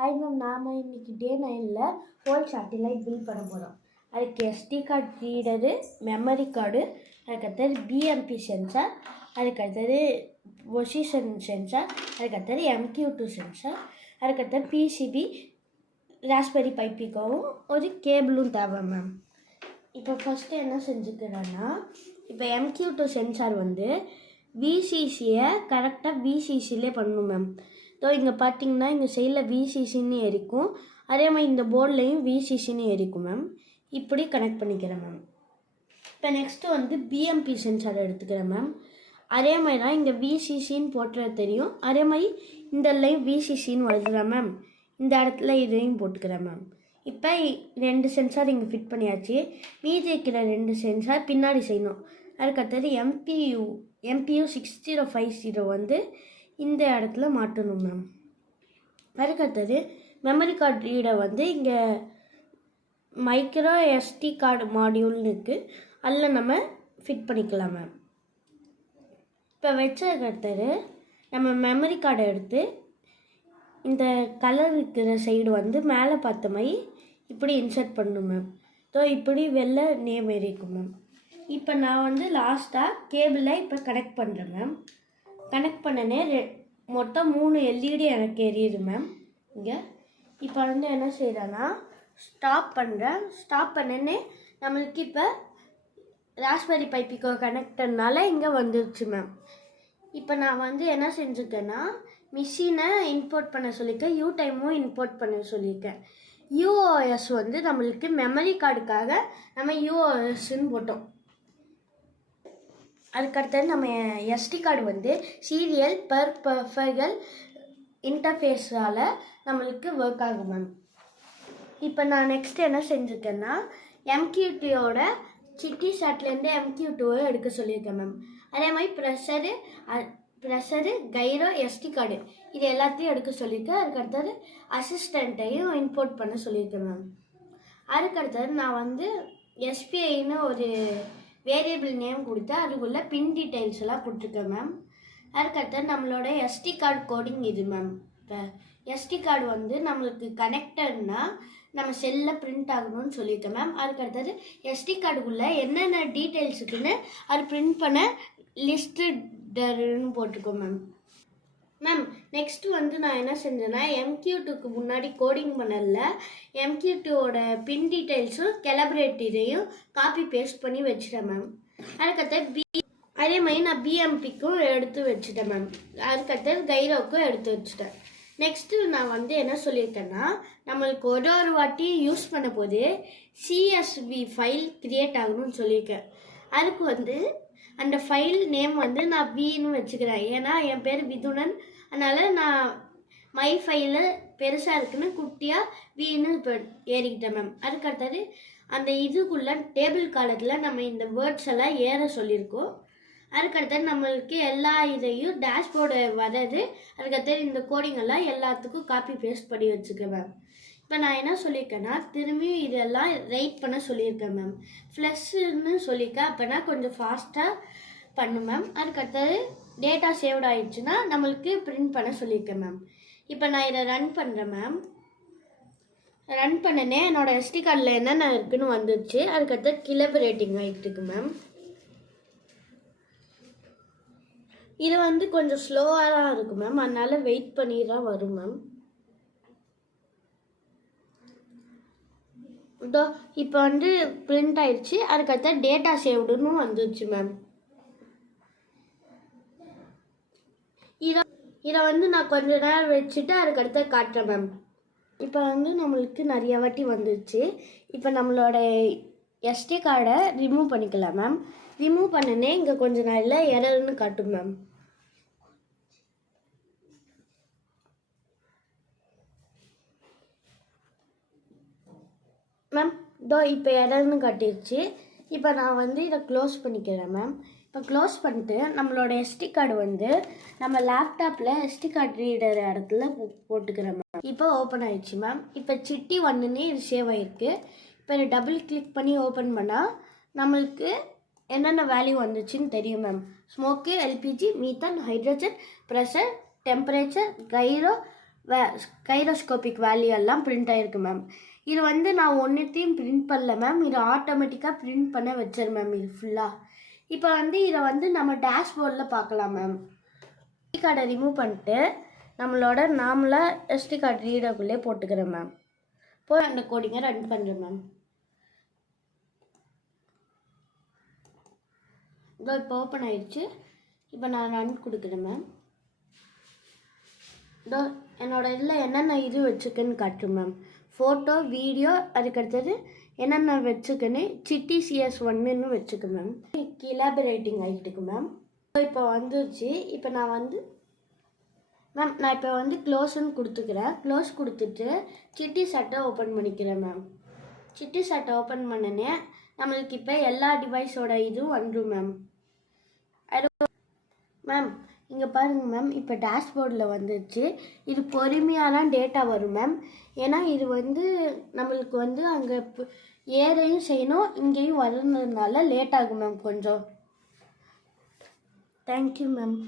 Hi ma'am, நாம் இன்னைக்கு டே 9ல் whole satellite build பண்ண போகிறோம். அதுக்கு SD card reader, memory card, அதுக்கடுத்தது BMP சென்சார், அதுக்கடுத்தது பொசிஷன் சென்சார், அதுக்கடுத்தது MQ2 சென்சார், அதுக்கடுத்தது PCB, ராஸ்பெரி பைப்பிக்காவும் ஒரு கேபிளும் தேவை மேம். இப்போ ஃபஸ்ட்டு என்ன செஞ்சுக்கிறேன்னா, இப்போ MQ2 சென்சார் வந்து VCCயை கரெக்டாக VCCலே பண்ணணும் மேம். ஸோ இங்கே பார்த்தீங்கன்னா இங்கே சைடில் VCCன்னு இருக்கும், அதே மாதிரி இந்த போர்ட்லேயும் VCCன்னு இருக்கும் மேம். இப்படி கனெக்ட் பண்ணிக்கிறேன் மேம். இப்போ நெக்ஸ்ட்டு வந்து BMP சென்சார் எடுத்துக்கிறேன் மேம். அதே மாதிரி தான் இங்கே VCCன்னு போட்டுறது தெரியும், அதே மாதிரி இந்த லைன் VCCன்னு வருதுதான் மேம். இந்த இடத்துல இதையும் போட்டுக்கிறேன் மேம். இப்போ 2 சென்சார் இங்கே ஃபிட் பண்ணியாச்சு. மீதி இருக்கிற 2 சென்சார் பின்னாடி செய்யணும். அதுக்கடுத்தது MPU 6050 வந்து இந்த இடத்துல மாட்டணும் மேம். அதுக்கடுத்தது மெமரி கார்டு ரீடர் வந்து இங்கே மைக்ரோ SD கார்டு மாடியூல்னு இருக்குது, அதில் நம்ம ஃபிட் பண்ணிக்கலாம் மேம். இப்போ வச்சதுக்கடுத்தது நம்ம மெமரி கார்டை எடுத்து இந்த கலர் இருக்கிற சைடு வந்து மேலே பார்த்த மாதிரி இப்படி இன்சர்ட் பண்ணணும் மேம். ஸோ இப்படி வெளில நேம் இருக்கும் மேம். இப்போ நான் வந்து லாஸ்ட்டாக கேபிளை இப்போ கனெக்ட் பண்ணுறேன் மேம். கனெக்ட் பண்ணனே மொத்தம் 3 LED எனக்கு எரியுது மேம் இங்கே. இப்போ வந்து என்ன செய்கிறேன்னா ஸ்டாப் பண்ணுறேன். ஸ்டாப் பண்ணனே நம்மளுக்கு இப்போ ராஸ்பெரி பைப்பிக்கோ கனெக்டர்னால இங்கே வந்துருச்சு மேம். இப்போ நான் வந்து என்ன செஞ்சுருக்கேன்னா மிஷினை இம்போர்ட் பண்ண சொல்லியிருக்கேன், யூடைமும் இம்போர்ட் பண்ண சொல்லியிருக்கேன். UOS வந்து நம்மளுக்கு மெமரி கார்டுக்காக நம்ம UOSன்னு போட்டோம். அதுக்கடுத்தது நம்ம SD கார்டு வந்து சீரியல் பர்ஃபெக்ட் இன்டர்ஃபேஸால் நம்மளுக்கு ஒர்க் ஆகும் மேம். இப்போ நான் நெக்ஸ்ட் என்ன செஞ்சுருக்கேன்னா MQ2யோட சிட்டி சாட்லேருந்து MQ2 எடுக்க சொல்லியிருக்கேன் மேம். அதே மாதிரி ப்ரெஷரு கைரோ SD கார்டு இது எல்லாத்தையும் எடுக்க சொல்லியிருக்கேன். அதுக்கடுத்தது அசிஸ்டண்ட்டையும் இம்போர்ட் பண்ண சொல்லியிருக்கேன் மேம். அதுக்கடுத்தது நான் வந்து SPIன்னு ஒரு வேரியபிள் நேம் கொடுத்து அதுக்குள்ளே பின் டீட்டெயில்ஸ் எல்லாம் கொடுத்துருக்கேன் மேம். அதுக்கடுத்தது நம்மளோட SD கார்டு கோடிங் இது மேம். இப்போ SD கார்டு வந்து நம்மளுக்கு கனெக்டர்னா நம்ம செல்லில் பிரிண்ட் ஆகணும்னு சொல்லியிருக்கேன் மேம். அதுக்கடுத்தது SD கார்டுக்குள்ளே என்னென்ன டீட்டெயில்ஸ் இருக்குன்னு அது பிரிண்ட் பண்ண லிஸ்ட்டுன்னு போட்டிருக்கோம் மேம். மேம் நெக்ஸ்ட்டு வந்து நான் என்ன செஞ்சேன்னா MQ2க்கு முன்னாடி கோடிங் பண்ணல, MQ2வோட பின் டீட்டெயில்ஸும் கெலபரேட்டரையும் காப்பி பேஸ்ட் பண்ணி வச்சுட்டேன் மேம். அதுக்கடுத்து அதே மாதிரி நான் BMPக்கும் எடுத்து வச்சுட்டேன் மேம். அதுக்கடுத்து கைரோக்கும் எடுத்து வச்சுட்டேன். நெக்ஸ்ட்டு நான் வந்து என்ன சொல்லியிருக்கேன்னா நம்மளுக்கு ஒரு வாட்டி யூஸ் பண்ண போது CSV ஃபைல் க்ரியேட் ஆகணும்னு சொல்லியிருக்கேன். அதுக்கு வந்து அந்த ஃபைல் நேம் வந்து நான் வின்னு வச்சுக்கிறேன், ஏன்னா என் பேர் விதுனன், அதனால் நான் மை ஃபைலு பெருசாக இருக்குன்னு குட்டியாக வின்னு இப்போ ஏறிக்கிட்டேன் மேம். அதுக்கடுத்தது அந்த இதுக்குள்ளே டேபிள் காலத்தில் நம்ம இந்த வேர்ட்ஸ் எல்லாம் ஏற சொல்லியிருக்கோம். அதுக்கடுத்தது நம்மளுக்கு எல்லா இதையும் டேஷ்போர்டு வர்றது, அதுக்கடுத்தது இந்த கோடிங்கெல்லாம் எல்லாத்துக்கும் காப்பி பேஸ்ட் பண்ணி வச்சுக்கேன் மேம். இப்போ நான் என்ன சொல்லியிருக்கேன்னா திரும்பியும் இதெல்லாம் ரைட் பண்ண சொல்லியிருக்கேன் மேம். ப்ளஸ்ன்னு சொல்லியிருக்கேன், அப்போனா கொஞ்சம் ஃபாஸ்ட்டாக பண்ணும் மேம். அதுக்கடுத்தது டேட்டா சேவ்ட் ஆகிடுச்சுன்னா நம்மளுக்கு பிரிண்ட் பண்ண சொல்லியிருக்கேன் மேம். இப்போ நான் இதை ரன் பண்ணுறேன் மேம். ரன் பண்ணனே என்னோடய SD கார்டில் என்னென்ன இருக்குதுன்னு வந்துடுச்சு. அதுக்கடுத்து கிளபரேட்டிங் ஆகிட்டு இருக்கு மேம். இது வந்து கொஞ்சம் ஸ்லோவாக தான் இருக்கும் மேம், அதனால் வெயிட் பண்ணி தான் வரும் மேம். இதோ இப்போ வந்து பிரிண்ட் ஆயிடுச்சு. அதுக்கடுத்த டேட்டா சேவ்டுன்னு வந்துடுச்சு மேம். இதை வந்து நான் கொஞ்ச நேரம் வச்சுட்டு அதுக்கடுத்த காட்டுறேன் மேம். இப்போ வந்து நம்மளுக்கு நிறைய வாட்டி வந்துடுச்சு. இப்போ நம்மளோட SD கார்டை ரிமூவ் பண்ணிக்கலாம் மேம். ரிமூவ் பண்ணனே இங்கே கொஞ்ச நாளில் எரர்னு காட்டும் மேம். மேம் இதோ இப்போ எரர்னு காட்டிடுச்சு. இப்போ நான் வந்து இதை க்ளோஸ் பண்ணிக்கிறேன் மேம். இப்போ க்ளோஸ் பண்ணிட்டு நம்மளோட SD கார்டு வந்து நம்ம லேப்டாப்பில் SD கார்டு ரீடர் இடத்துல போட்டுக்கிறேன் மேம். இப்போ ஓப்பன் ஆயிடுச்சு மேம். இப்போ சிட்டி 1ன்னு இது சேவ் ஆகிருக்கு. இப்போ இதை டபுள் கிளிக் பண்ணி ஓப்பன் பண்ணால் நம்மளுக்கு என்னென்ன வேல்யூ வந்துச்சுன்னு தெரியும் ma'am. Smoke, LPG, methane, hydrogen, pressure, temperature, Cairo, gyroscopic value எல்லாம் பிரிண்ட் ஆகிருக்கு மேம். இது வந்து நான் ஒன்றுத்தையும் பிரிண்ட் பண்ணல மேம், இது ஆட்டோமேட்டிக்காக பிரிண்ட் பண்ண வச்சிரு மேம் இது ஃபுல்லாக. இப்போ வந்து இதை வந்து நம்ம டேஷ்போர்டில் பார்க்கலாம் மேம். எஸ்டி கார்டை ரிமூவ் பண்ணிட்டு நம்மளோட நார்மலாக எஸ்டி கார்டு ரீடருக்குள்ளே போட்டுக்கிறேன் மேம். போய் அந்த கோடிங்கை ரன் பண்ணுறேன் மேம். இதோ இப்போ ஓப்பன் ஆயிடுச்சு. இப்போ நான் ரன் கொடுக்குறேன் மேம். இதோ என்னோட இதில் என்னென்ன இது வச்சுருக்குன்னு காட்டுறேன் மேம். ஃபோட்டோ, வீடியோ, அதுக்கடுத்தது என்னென்ன வச்சுக்கன்னு சிட்டி CS1ன்னு வச்சுக்கேன் மேம். இலாபரேட்டிங் ஆகிட்டுருக்கு மேம். இப்போ வந்துருச்சு. இப்போ நான் இப்போ வந்து க்ளோஸ்ன்னு கொடுத்துக்கிறேன். க்ளோஸ் கொடுத்துட்டு சிட்டி சட்டை ஓப்பன் பண்ணிக்கிறேன் மேம். சிட்டி சட்டை ஓப்பன் பண்ணனே நம்மளுக்கு இப்போ எல்லா டிவைஸோட இதுவும் வந்துடும் மேம். மேம் இங்கே பாருங்கள் மேம், இப்போ டேஷ்போர்டில் வந்துடுச்சு. இது பொறுமையாக தான் டேட்டா வரும் மேம். ஏன்னா இது வந்து நம்மளுக்கு வந்து அங்கே ஏறையும் செய்யணும், இங்கேயும் வரணுன்றதுனால லேட் ஆகும் மேம் கொஞ்சம். Thank you ma'am.